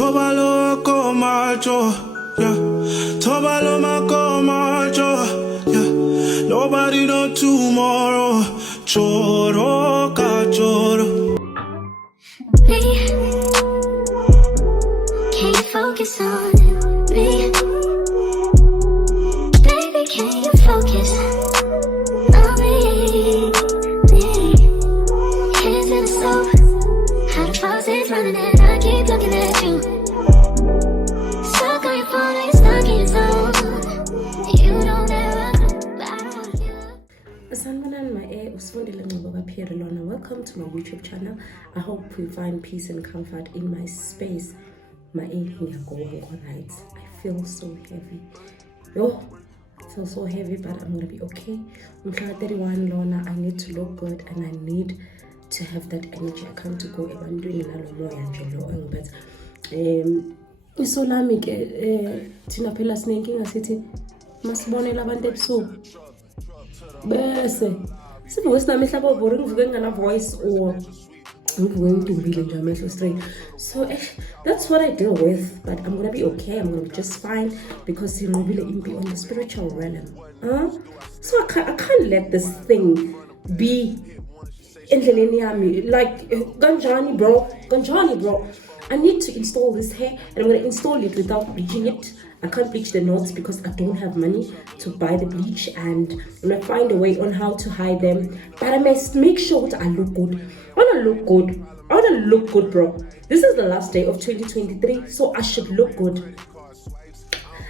Tobalo Komacho, yeah. Tobalo Makomacho, yeah. Nobody know tomorrow. Choro Kachoro. Can you focus on me? Baby, can you focus on me? Hands in the stove, how the faucet's running and I keep looking at you. Stuck on your phone, like stuck in your zone. You don't ever know, but I don't wanna give up. Sanibonani Sifundile Ngcobo. Welcome to my YouTube channel. I hope you find peace and comfort in my space. My right. I feel so heavy. Yo, I feel so heavy, but I'm gonna be okay. I'm 31 Lona. I need to look good and I need to have that energy. I come to go and doing but isolami ke thina phela sinenkinga sithi masibonela abantu ebusuku bese sivuke sinamehla bobori ngivuke ngana voice or ngivuke ngidumbile nje amehlo straight. So that's what I deal with, but I'm gonna be okay. I'm gonna be just fine because you know really be on the spiritual realm. So I can't let this thing be endleleni yami like ganjani bro. I need to install this hair and I'm going to install it without bleaching it. I can't bleach the knots because I don't have money to buy the bleach, and I'm going to find a way on how to hide them. But I must make sure that I look good. I want to look good, bro. This is the last day of 2023, so I should look good.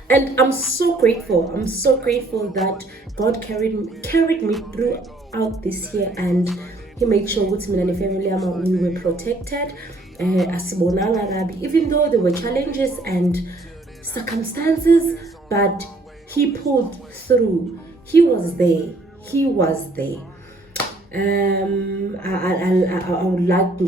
And I'm so grateful. I'm so grateful that God carried me throughout this year, and He made sure with me and the family we were protected. Even though there were challenges and circumstances, but He pulled through. He was there. I would like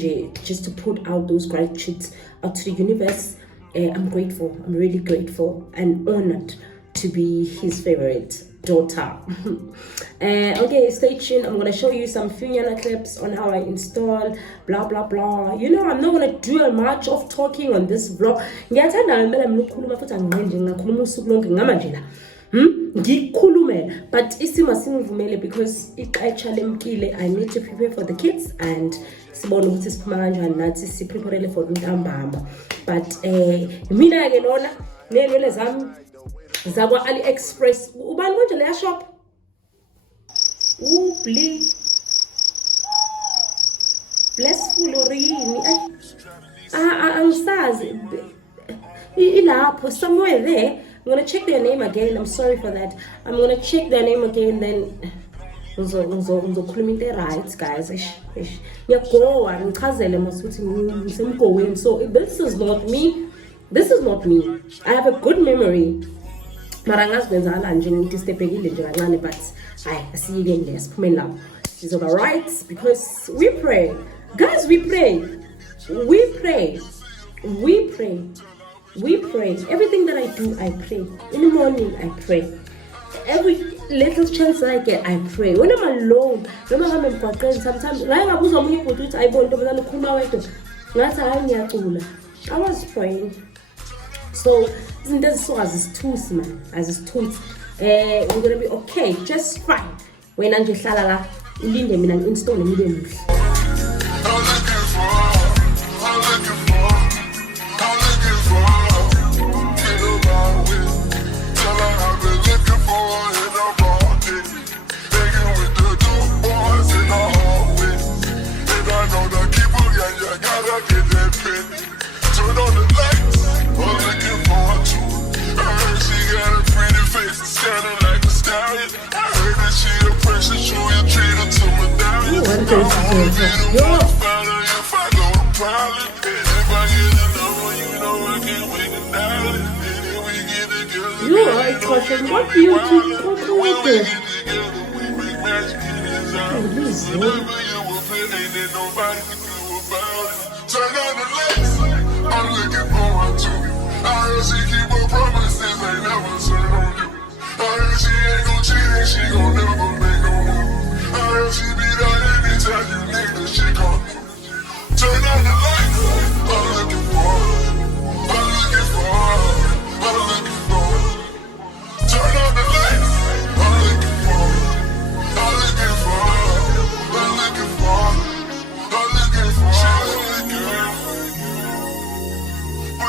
just to put out those gratitudes out to the universe. I'm grateful. I'm really grateful and honored to be His favorite daughter. Okay, stay tuned. I'm gonna show you some few clips on how I install blah blah blah. You know, I'm not gonna do much of talking on this vlog. But because I need to prepare for the kids and but mina ke lona nelele zami zakwa Aliexpress ubani konje leya shop blessful or yini angisazi ilapho somewhere there. I'm gonna check their name again. I'm sorry for that. I'm gonna check their name again, then right, guys. So this is not me. I have a good memory. But I see you again there. It's alright because we pray. Guys, we pray. Everything that I do, I pray. In the morning, I pray. Every little chance that I get, I pray. When I'm alone, sometimes I was praying. So this was his tools, man. As his tools. We're gonna be okay, just fine. When I'm just install the what do you keep talking with this? Turn on the lights, I'm looking forward to you. I heard she keep her promises, ain't never turn on you. I heard she ain't gon' cheat and she gon' never make no move. I heard she be there anytime you need her, she gon' do. Turn on the lights, I'm looking forward. I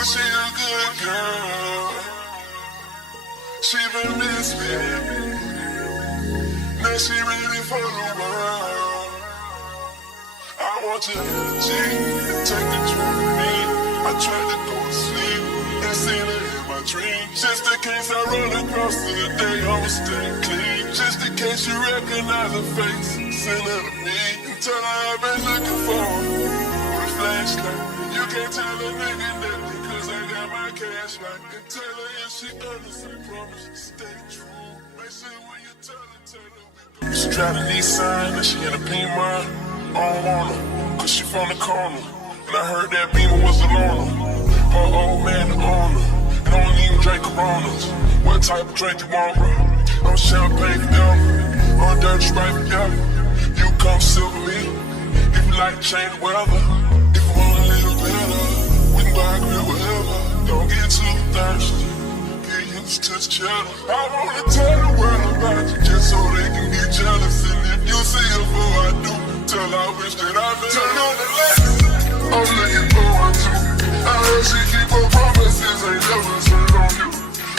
but she a good girl. She been misfit, now she ready for the world. I want your energy, take control of me. I tried to go to sleep and seen her in my dreams. Just in case I run across to the day, I'ma stay clean. Just in case you recognize her face, send her to me and tell her I've been looking for her with a flashlight. You can't tell a nigga nothing, cause I got my cash right. And tell her if she understand, promise to stay true. Make sure when you tell her we. She drive a Nissan and she in a Beamer. I don't want her, cause she from the corner. And I heard that Beamer was a loner. My old man the owner. And I don't even drink Coronas. What type of drink you want, bro? I'm champagne forever. I'm dirty Sprite forever. You come sit with me. If you like to change the weather. If you want a little better, we can buy a grill wherever. Don't get too thirsty. Get used to the cheddar. I wanna tell the world about you just so they can get jealous. And if you see her before I do, tell her I wish that I been. Turn on the lights. I'm looking forward to. I heard she keep her promises, ain't never turned on you.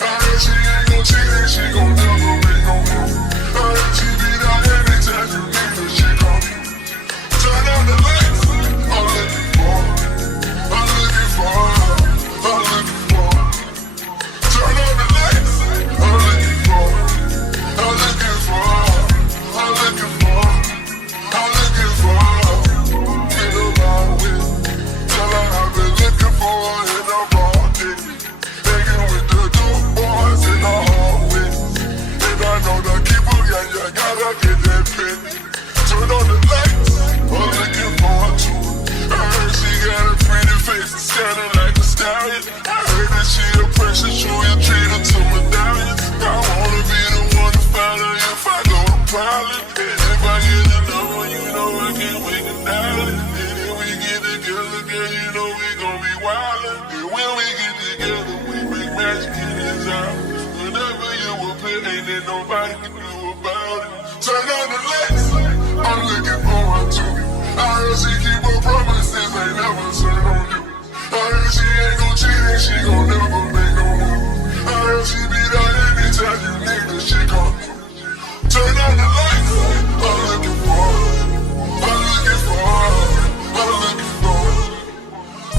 I heard she ain't gon' cheat and she gon' never make no move. I heard she beat out anytime you need her, she gon' you. Turn on the lights. I'm looking for her. I'm looking for her. I'm looking for her. Turn on the lights. I'm looking for her. I'm looking for her. I'm looking for her. I'm looking for her. Get around with. Tell her I've been looking for her in the broad day. Hanging with the dope boys in the hallways. And I know the keeper, yeah, you gotta get that penny. Turn on the lights, I'm looking for her too. I heard she got a pretty face and standing like a stallion. I heard that she a precious jewel, you treat her to medallions. I wanna be the one to find her if I go to pilot. And if I get another one, you know I can't wait to dial it. And if we get together, girl, you know we gon' be wildin'. And when we get together, we make magic in his hours. Whenever you will play, ain't there nobody can do about it. Turn on the lights, I'm looking forward to you. I heard she keep her promises, ain't never turn on you. I heard she ain't gon' cheat and she gon' never make no move. I heard she beat out anytime you need her, she gon' do. Turn on the lights, I'm looking for her. I'm looking for her. I'm looking for her.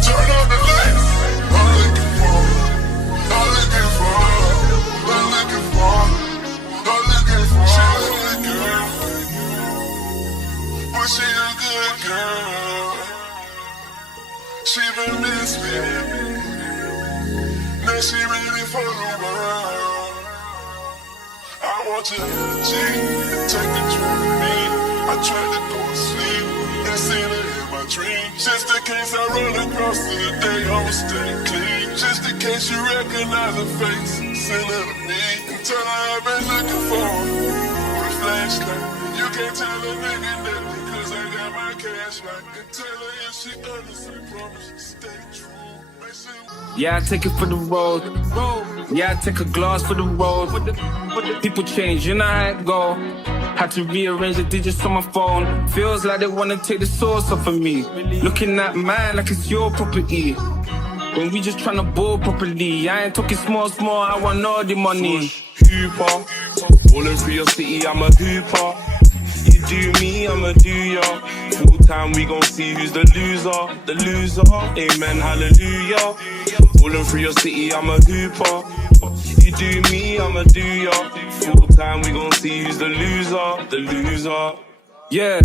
Turn on the lights, I'm looking for her. I'm looking for her. I'm looking for her. I'm looking for her. She a good girl, but she a good girl. She been misfit, now she ready for the world. I want your energy, take control of me. I tried to go to sleep and seen her in my dreams. Just in case I run across to the day, I'ma stay clean. Just in case you recognize her face, send her to me and tell her I've been looking for her with a flashlight. You can't tell a nigga nothing, cause I got my cash right. And tell her if she understand, promise to stay true. Yeah, I take it for the road. Yeah, I take a glass for the road. People change, you know how it go. Had to rearrange the digits on my phone. Feels like they wanna take the source off of me. Looking at mine like it's your property. When we just tryna ball properly. I ain't talking small, I want all the money. Hooper, ballin' through your city, I'm a hooper. You do me, I'ma do ya. Full time, we gon' see who's the loser. Amen, hallelujah. Ballin' through your city, I'm a hooper. You do me, I'ma do ya. Full time, we gon' see who's the loser. Yeah,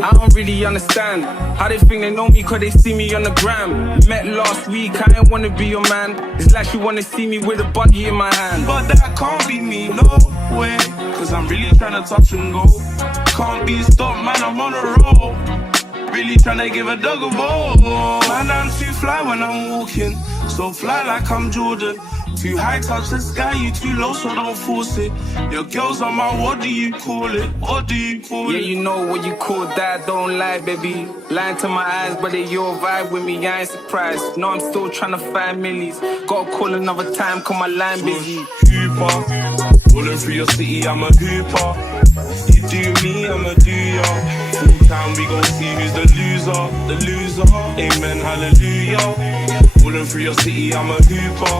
I don't really understand how they think they know me cause they see me on the gram. Met last week, I ain't wanna be your man. It's like you wanna see me with a buggy in my hand. But that can't be me, no way. Cause I'm really tryna touch and go. Can't be stopped, man, I'm on a roll. Really tryna give a dog a ball. Man, I'm too fly when I'm walking. So fly like I'm Jordan. Too high, touch the sky, you too low, so don't force it. Your girl's on my, what do you call it? Yeah, you know what you call that, don't lie, baby. Lying to my eyes, but they your vibe with me, I ain't surprised. No, I'm still tryna find millies. Gotta call another time, cause my line busy. Hooper, ballin' through your city, I'm a hooper. You do me, I'ma do ya. Full time, we gon' see who's the loser. Amen, hallelujah. Ballin' through your city, I'm a hooper.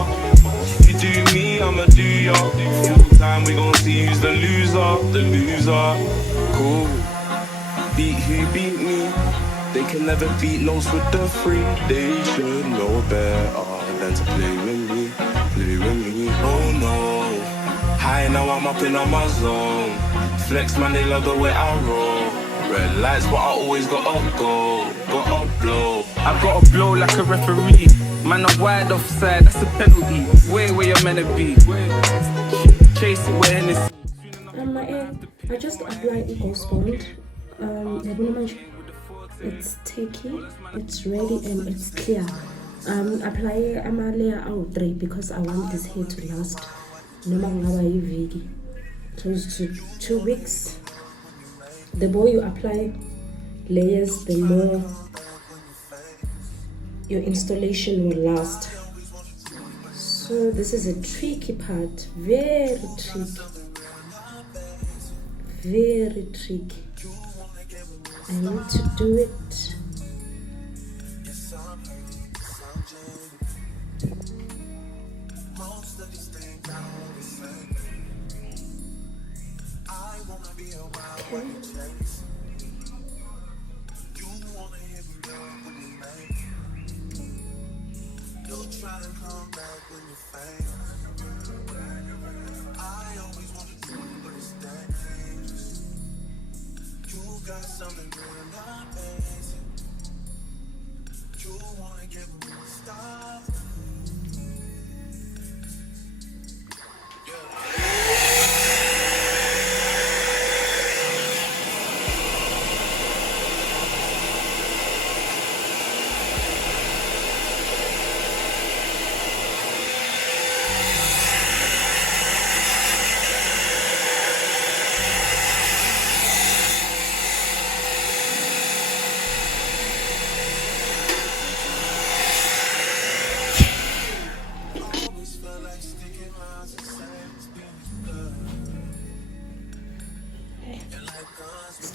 You do me, I'ma do ya. Full time, we gon' see who's the loser, the loser. Cool. Beat who beat me. They can never beat Los with the free. They should know better than to play with me, play with me. Oh no. High now, I'm up in on my zone. Flex man, they love the way I roll. Red lights, but I always gotta go, gotta blow. I gotta blow like a referee. Man, I'm wide offside, that's a penalty. Where you're meant to be. Chase it where Hennessy. I just applied Ghost Bond. It's sticky, it's ready, and it's clear. Apply a layer out 3 because I want this hair to last. Close to 2 weeks. The more you apply layers, the more your installation will last. So this is a tricky part, very tricky, very tricky. I need to do it. Okay.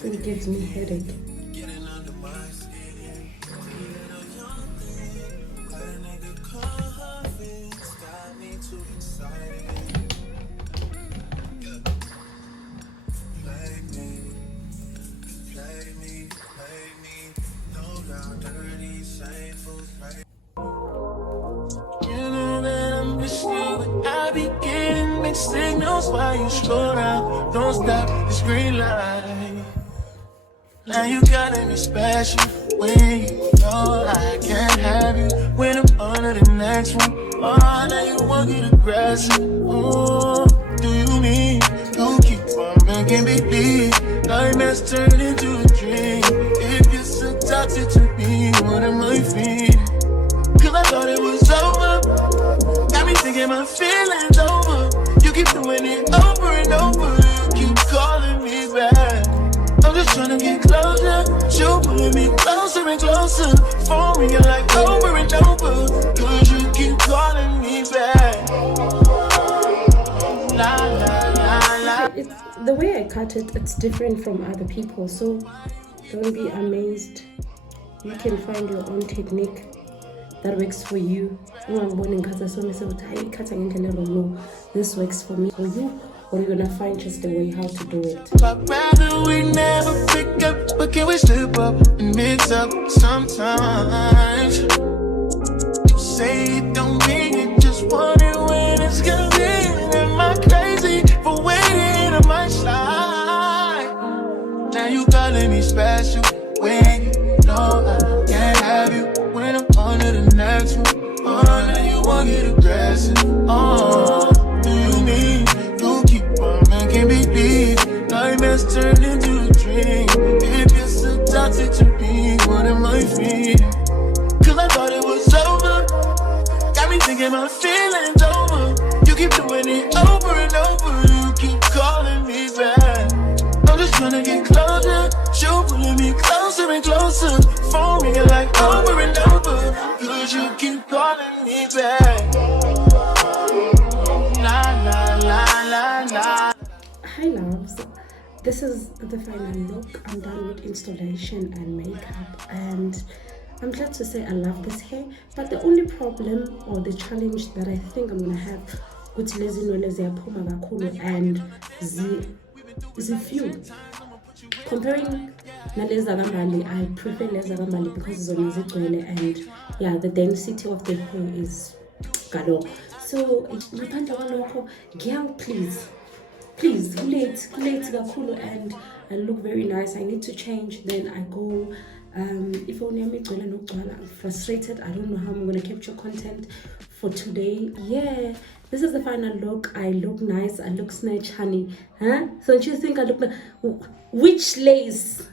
It gives me headache. I be getting mixed signals while you slow down. Don't stop this green light. Now you gotta be special when you know I can't have you. When I'm under the next one, oh, now you wanna get aggressive. Oh, do you mean you keep on making me believe nightmares turn into a dream? If you're so toxic to me, what am I feeling? Cause I thought it was over. Got me thinking my feelings over. You keep doing it over and over. You keep calling me back. I'm just trying to get closer. You pulling me closer and closer. For me, you're like over and over. Cause you keep calling me back. La la la la. It's the way I cut it, it's different from other people, so don't be amazed. You can find your own technique that works for you. This works for me, for you, or you're gonna find just the way how to do it. I'd rather we never pick up, but can we slip up and mix up sometimes? You say it don't mean it, just wonder when it's convenient. Am I crazy for waiting on my slide? Now you calling me special when you know I can't have you. When I'm under the next one, oh, now you wanna get aggressive. Oh, do you mean you keep on making me believe nightmares turn into a dream? If you're so toxic to me, what am I feeling? Cause I thought it was over. Got me thinking my feelings over. You keep doing it over and over. You keep calling me back. I'm just trying to get closer. You pulling me closer and closer. For me, you're like over and over. Cause you keep calling me back. La la la la la. Hi loves, this is the final look. I'm done with installation and makeup, and I'm glad to say I love this hair, but the only problem or the challenge that I think I'm gonna have with lezi nwele ziyaphuma kakhulu and few. Comparing nalezi zakambali, I prefer lezi zakambali because zona zigcwele and yeah, the density of the hair is galo. So ngaphandle kwalokho, girl, please kulate kakhulu and I look very nice. I need to change, then I go. If only I'm frustrated, I don't know how I'm gonna capture content for today. Yeah, this is the final look. I look nice, I look snatch, honey. Huh? So don't you think I look which lace?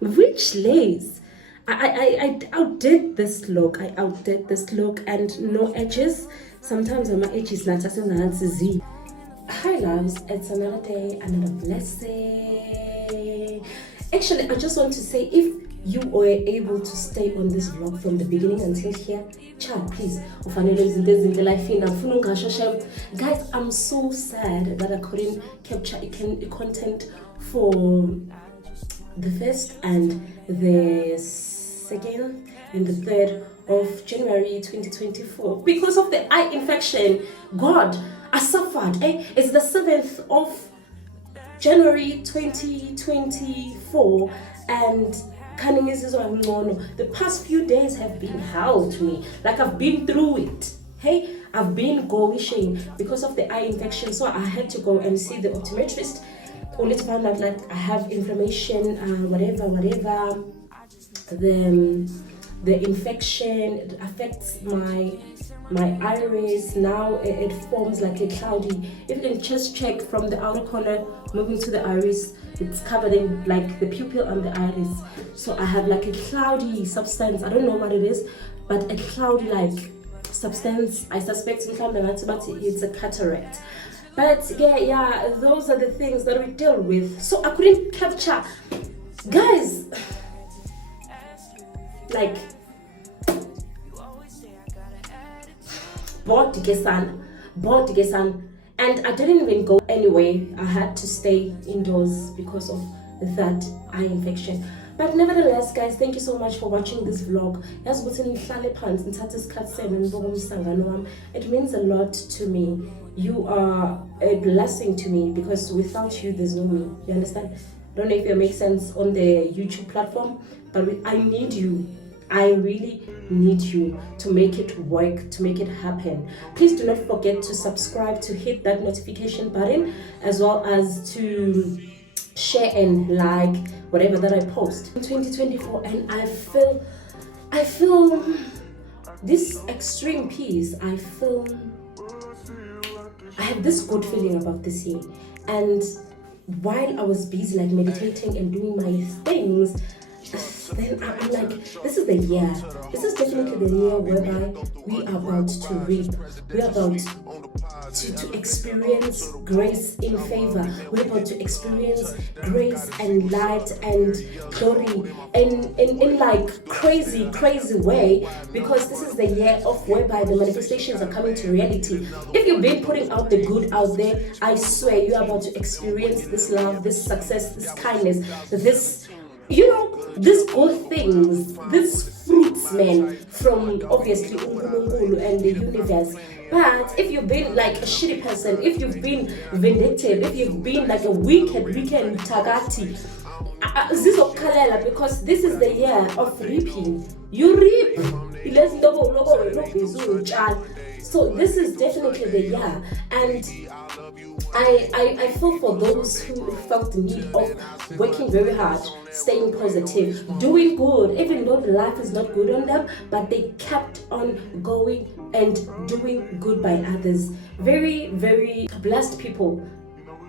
Which lace? I outdid this look. And no edges. Sometimes my edges not as Z. Hi loves, it's another day, another blessing. Actually, I just want to say, if you were able to stay on this vlog from the beginning until here, child, please. Guys, I'm so sad that I couldn't capture content for the 1st and the 2nd and the 3rd of January 2024 because of the eye infection. God, I suffered. It's the 7th of January 2024 and the past few days have been hell to me. Like I've been through it. Hey, I've been going because of the eye infection. So I had to go and see the optometrist. Only to find out like I have inflammation, whatever. The infection affects my iris. Now it forms like a cloudy. If you can just check from the outer corner moving to the iris, it's covered in like the pupil and the iris. So I have like a cloudy substance. I don't know what it is, but a cloudy like substance. I suspect it's a cataract. But yeah, those are the things that we deal with. So I couldn't capture, guys. Like bought and I didn't even go anyway. I had to stay indoors because of that eye infection. But nevertheless, guys, thank you so much for watching this vlog. It means a lot to me. You are a blessing to me because without you there's no me. You understand? Don't know if it makes sense on the YouTube platform, but I need you. I really need you to make it work, to make it happen. Please do not forget to subscribe, to hit that notification button, as well as to share and like whatever that I post. 2024, and I feel this extreme peace. I have this good feeling about this year. And while I was busy like meditating and doing my things, then I'm like, this is the year. This is definitely the year whereby we are about to reap. We are about to experience grace in favor. We're about to experience grace and light and glory in like crazy way, because this is the year of whereby the manifestations are coming to reality. If you've been putting out the good out there, I swear you're about to experience this love, this success, this kindness, this, these good things, these fruits, man, from obviously Ngcobo and the universe. But if you've been like a shitty person, if you've been vindictive, if you've been like a wicked tagati, because this is the year of reaping. You reap. So this is definitely the year, and I feel for those who felt the need of working very hard, staying positive, doing good, even though life is not good on them, but they kept on going and doing good by others. Very, very blessed people.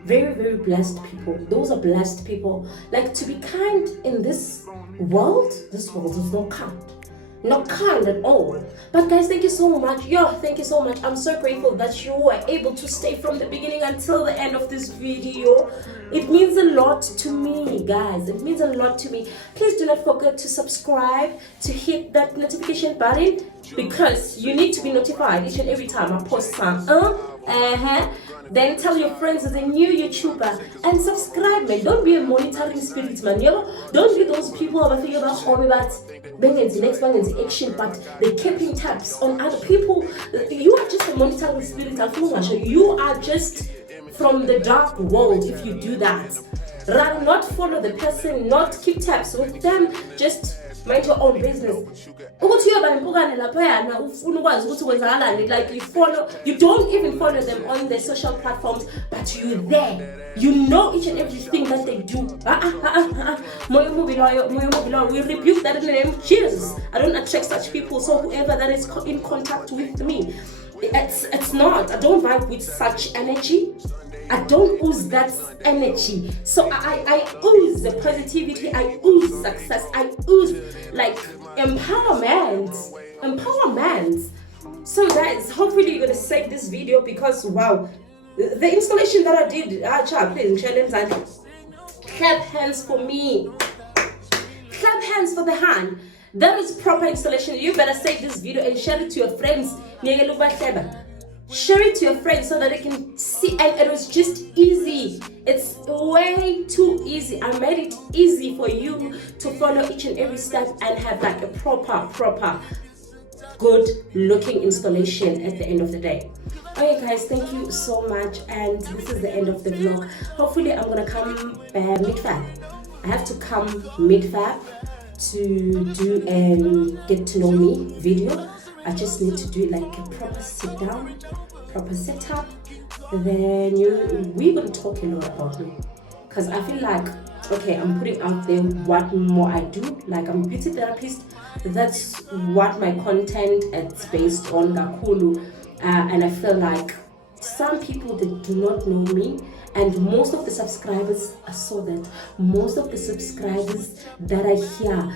Very, very blessed people. Those are blessed people. Like, to be kind in this world is not kind. Not kind at all. But guys, thank you so much. Thank you so much. I'm so grateful that you were able to stay from the beginning until the end of this video. It means a lot to me, guys. It means a lot to me. Please do not forget to subscribe, to hit that notification button, because you need to be notified each and every time I post some. then tell your friends there's a new YouTuber and subscribe, man. Don't be a monitoring spirit, man. You know? Don't be those people who think about hobby but the next one is action, but they're keeping tabs on other people. You are just a monitoring spirit. You are just from the dark world if you do that. Rather not follow the person, not keep tabs with them, just mind your own business. Like you follow, you don't even follow them on their social platforms, but you're there. You know each and everything that they do. We rebuke that in the name of Jesus. I don't attract such people, so whoever that is in contact with me, it's not. I don't vibe with such energy. I don't ooze that energy. So I ooze the positivity, I ooze success, I ooze like empowerment. So guys, hopefully you're gonna save this video because wow, the installation that I did, clap hands for me. Clap hands for the hand. That is proper installation. You better save this video and share it to your friends. Share it to your friends so that they can see, and it was just easy. It's way too easy. I made it easy for you to follow each and every step and have like a proper good looking installation at the end of the day. Okay guys, thank you so much, and this is the end of the vlog. Hopefully I'm gonna come mid-fab. I have to come mid-fab to do a get to know me video. I just need to do like a proper sit down, proper setup. Then we're gonna talk a lot about me, because I feel like, okay, I'm putting out there what more I do. Like I'm a beauty therapist. That's what my content is based on, Ngcobo. And I feel like some people that do not know me, and most of the subscribers, I saw that most of the subscribers that I hear,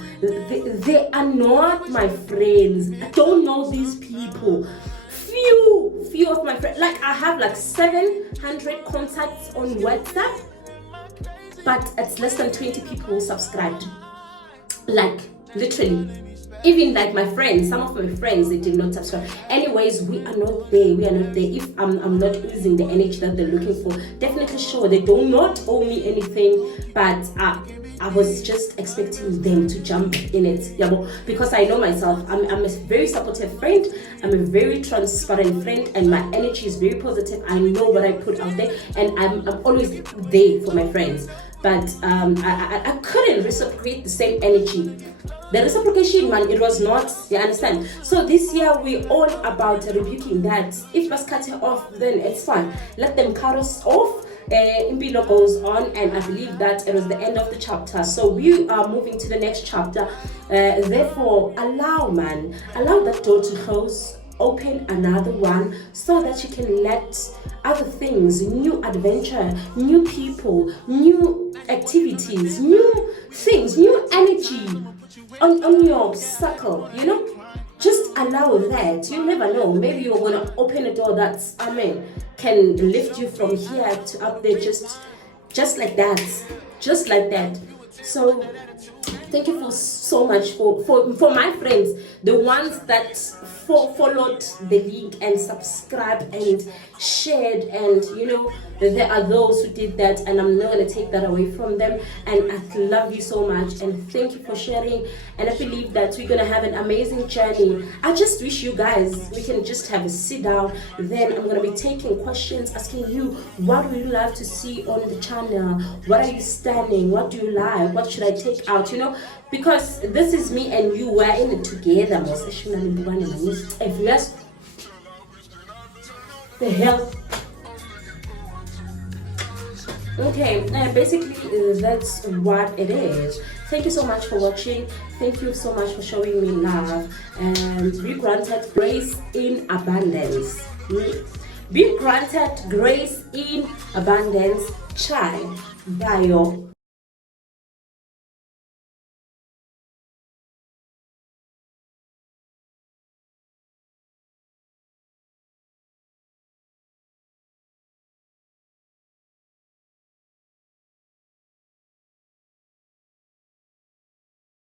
they are not my friends. I don't know these people. Few of my friends, like I have like 700 contacts on WhatsApp, but it's less than 20 people subscribed. Like literally. Even like my friends, some of my friends, they did not subscribe. Anyways, we are not there. If I'm not using the energy that they're looking for, definitely sure they do not owe me anything, but I was just expecting them to jump in it, because I know myself. I'm a very supportive friend. I'm a very transparent friend, and my energy is very positive. I know what I put out there, and I'm always there for my friends. But I couldn't reciprocate the same energy. The reciprocation one, it was not, you understand? So this year we all about rebuking that. If was cut off, then it's fine. Let them cut us off. Impilo goes on, and I believe that it was the end of the chapter. So we are moving to the next chapter. Therefore, allow that door to close, open another one, so that you can let other things, new adventure, new people, new activities, new things, new energy on your circle, just allow that. You never know, maybe you're gonna open a door that's can lift you from here to up there, just like that. So thank you so much for my friends, the ones that followed the link and subscribed and shared, and there are those who did that, and I'm not going to take that away from them. And I love you so much, and thank you for sharing. And I believe that we're going to have an amazing journey. I just wish you guys, we can just have a sit down. Then I'm going to be taking questions, asking you, what would you like to see on the channel? What are you standing? What do you like? What should I take out? Because this is me and you, we're in it together. If you ask, the hell. Okay, basically that's what it is. Thank you so much for watching. Thank you so much for showing me love, and be granted grace in abundance. Be granted grace in abundance. Chai, Bayo.